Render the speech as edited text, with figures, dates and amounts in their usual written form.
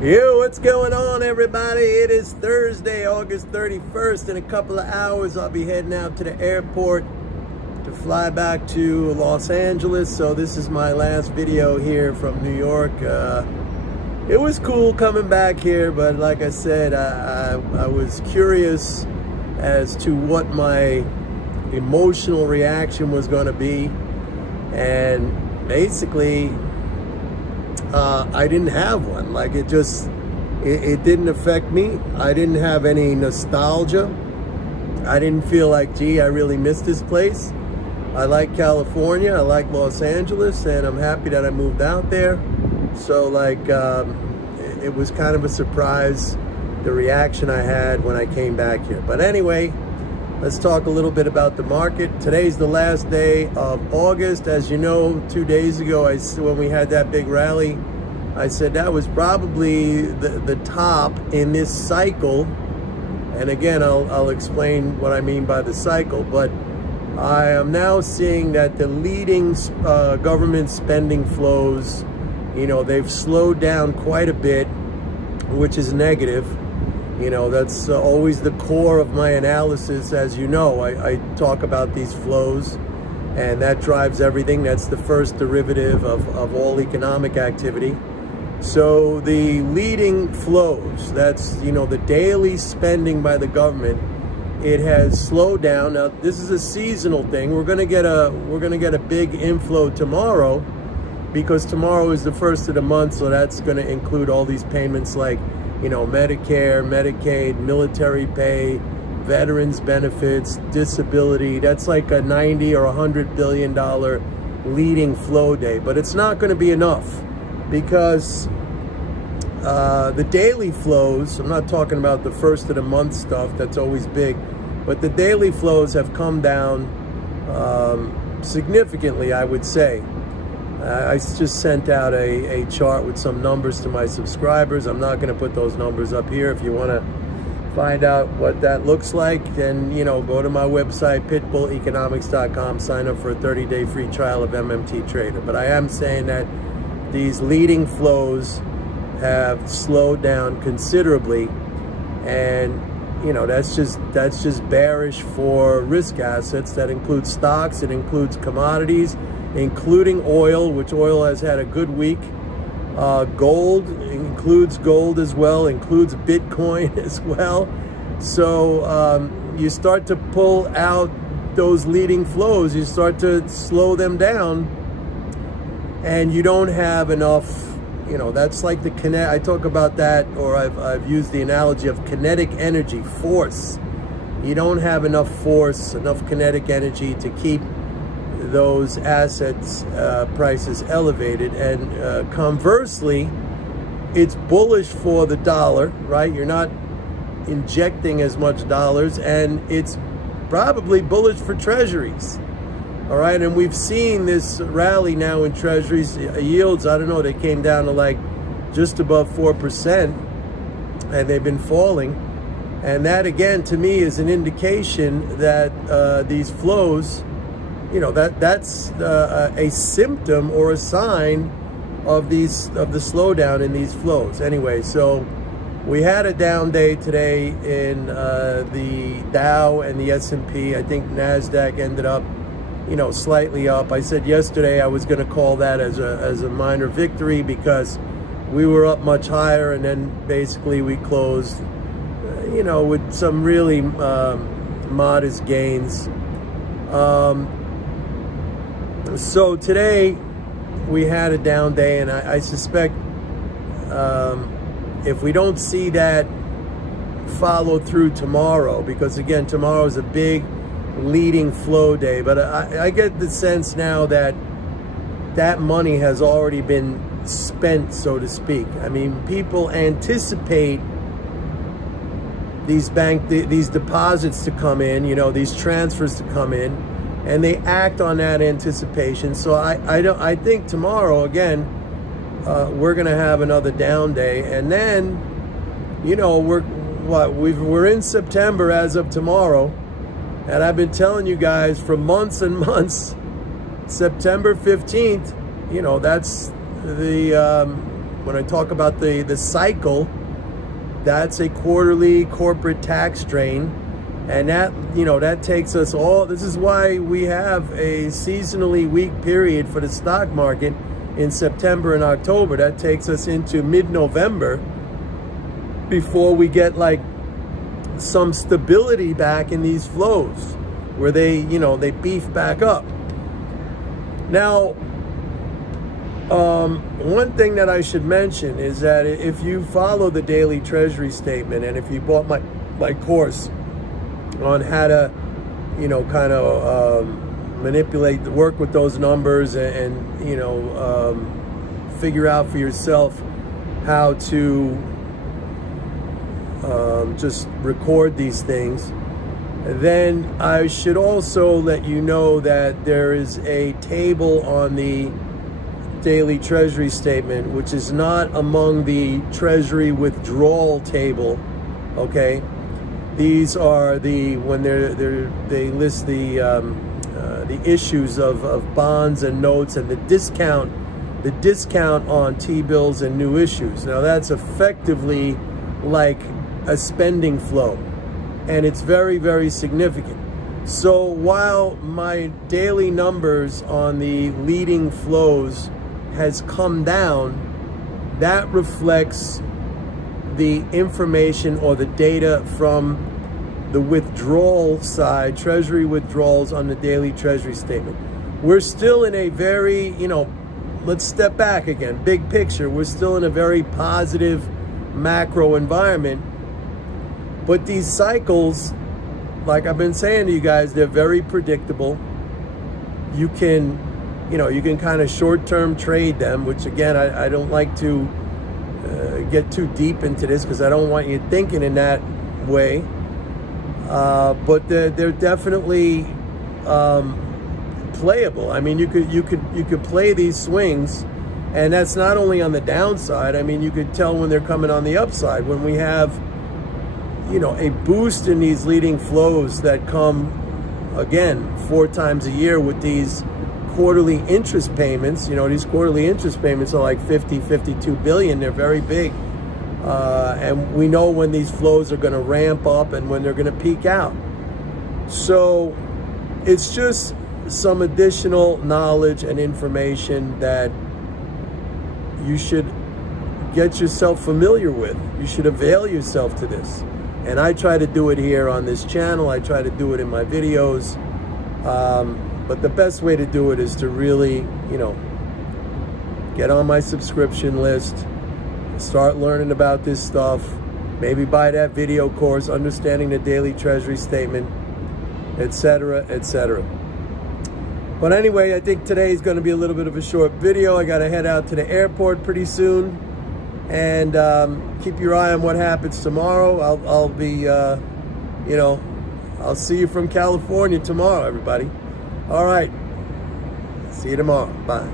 Yo, what's going on, everybody? It is Thursday, August 31st. In a couple of hours, I'll be heading out to the airport to fly back to Los Angeles. So this is my last video here from New York. It was cool coming back here, but like I said, I was curious as to what my emotional reaction was going to be. And basically, I didn't have one. Like it didn't affect me. I didn't have any nostalgia. I didn't feel like, gee, I really miss this place. I like California, I like Los Angeles, and I'm happy that I moved out there. So like, it was kind of a surprise, the reaction I had when I came back here. But anyway, let's talk a little bit about the market. Today's the last day of August. As you know, 2 days ago, when we had that big rally, I said that was probably the top in this cycle. And again, I'll explain what I mean by the cycle. But I am now seeing that the leading government spending flows, you know, they've slowed down quite a bit, which is negative. You know, that's always the core of my analysis. As you know, I talk about these flows, and that drives everything. That's the first derivative of all economic activity. So the leading flows, that's, you know, the daily spending by the government, it has slowed down. Now, this is a seasonal thing. We're gonna get a big inflow tomorrow, because tomorrow is the first of the month, so that's gonna include all these payments like, you know, Medicare, Medicaid, military pay, veterans benefits, disability. That's like a 90 or $100 billion leading flow day. But it's not going to be enough, because the daily flows, I'm not talking about the first of the month stuff, that's always big, but the daily flows have come down significantly, I would say. I just sent out a chart with some numbers to my subscribers. I'm not going to put those numbers up here. If you want to find out what that looks like, then, you know, go to my website, pitbulleconomics.com, sign up for a 30-day free trial of MMT Trader. But I am saying that these leading flows have slowed down considerably, and, you know, that's just bearish for risk assets. That includes stocks, it includes commodities, including oil, which oil has had a good week. Gold, includes gold as well, includes Bitcoin as well. So you start to pull out those leading flows, you start to slow them down, and you don't have enough, you know, that's like the I talk about that, or I've used the analogy of kinetic energy, force. You don't have enough force, enough kinetic energy to keep those assets prices elevated. And conversely, it's bullish for the dollar, right? You're not injecting as much dollars, and it's probably bullish for treasuries. All right, and we've seen this rally now in treasuries. Yields, I don't know, they came down to like just above 4%, and they've been falling. And that, again, to me is an indication that these flows, you know, that's a symptom or a sign of the slowdown in these flows. Anyway, so we had a down day today in the Dow and the S&P. I think NASDAQ ended up, you know, slightly up. I said yesterday I was going to call that as a minor victory, because we were up much higher, and then basically we closed, you know, with some really modest gains. So today we had a down day, and I suspect if we don't see that follow through tomorrow, because again, tomorrow is a big leading flow day, but I get the sense now that that money has already been spent, so to speak. I mean, people anticipate these deposits to come in, you know, these transfers to come in, and they act on that anticipation. So I think tomorrow, again, we're going to have another down day, and then, you know, we're in September as of tomorrow, and I've been telling you guys for months and months, September 15th, you know, that's the when I talk about the cycle, that's a quarterly corporate tax drain. And that, you know, that takes us all, this is why we have a seasonally weak period for the stock market in September and October. That takes us into mid-November before we get like some stability back in these flows where they, you know, they beef back up. Now, one thing that I should mention is that if you follow the daily treasury statement, and if you bought my course on how to, you know, kind of manipulate, work with those numbers and you know, figure out for yourself how to just record these things, then I should also let you know that there is a table on the daily treasury statement which is not among the treasury withdrawal table. Okay, these are the, when they list the issues of bonds and notes and the discount on T-bills and new issues. Now that's effectively like a spending flow, and it's very, very significant. So while my daily numbers on the leading flows has come down, that reflects the information or the data from the withdrawal side, treasury withdrawals on the daily treasury statement. We're still in a very, you know, let's step back again, big picture. We're still in a very positive macro environment. But these cycles, like I've been saying to you guys, they're very predictable. You can, you know, you can kind of short-term trade them, which again, I don't like to get too deep into this because I don't want you thinking in that way. But they're definitely playable. I mean, you could play these swings, and that's not only on the downside. I mean, you could tell when they're coming on the upside. When we have, you know, a boost in these leading flows that come, again, 4 times a year with these quarterly interest payments. You know, these quarterly interest payments are like 52 billion. They're very big. And we know when these flows are going to ramp up and when they're going to peak out. So it's just some additional knowledge and information that you should get yourself familiar with. You should avail yourself to this. And I try to do it here on this channel. I try to do it in my videos. But the best way to do it is to really, you know, get on my subscription list, start learning about this stuff, maybe buy that video course, Understanding the Daily Treasury Statement, etc., etc. But anyway, I think today is going to be a little bit of a short video. I got to head out to the airport pretty soon. And keep your eye on what happens tomorrow. I'll be, you know, I'll see you from California tomorrow, everybody. All right. See you tomorrow. Bye.